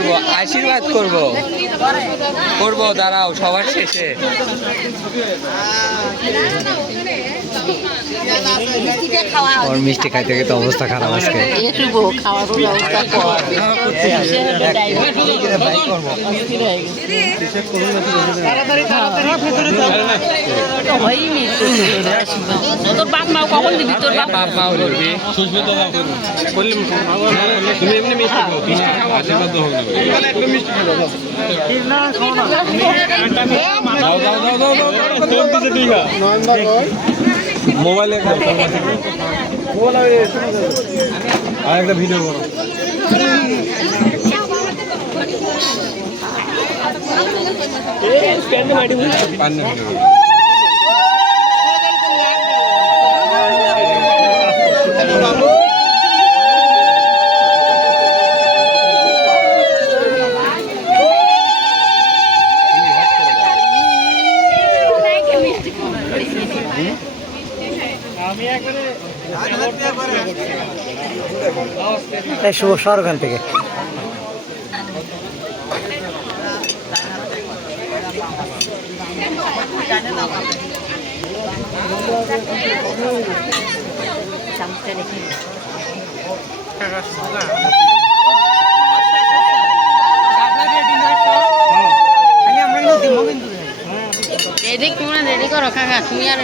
করব, আশীর্বাদ করব, করব, দাঁড়াও সবার শেষে। ওর মিষ্টি খাইতে খেতে অবস্থা খারাপ আজকে। তোর বাপ মাও কখন দিবি? তোর বাপ মাও করবি, তুমি এমনি মিষ্টি খাও, আশীর্বাদ হোক না। মোবাইলে আর একটা ভিডিও করো। শুভ সর ওখান থেকে রেডি করো কাকা, তুমি আর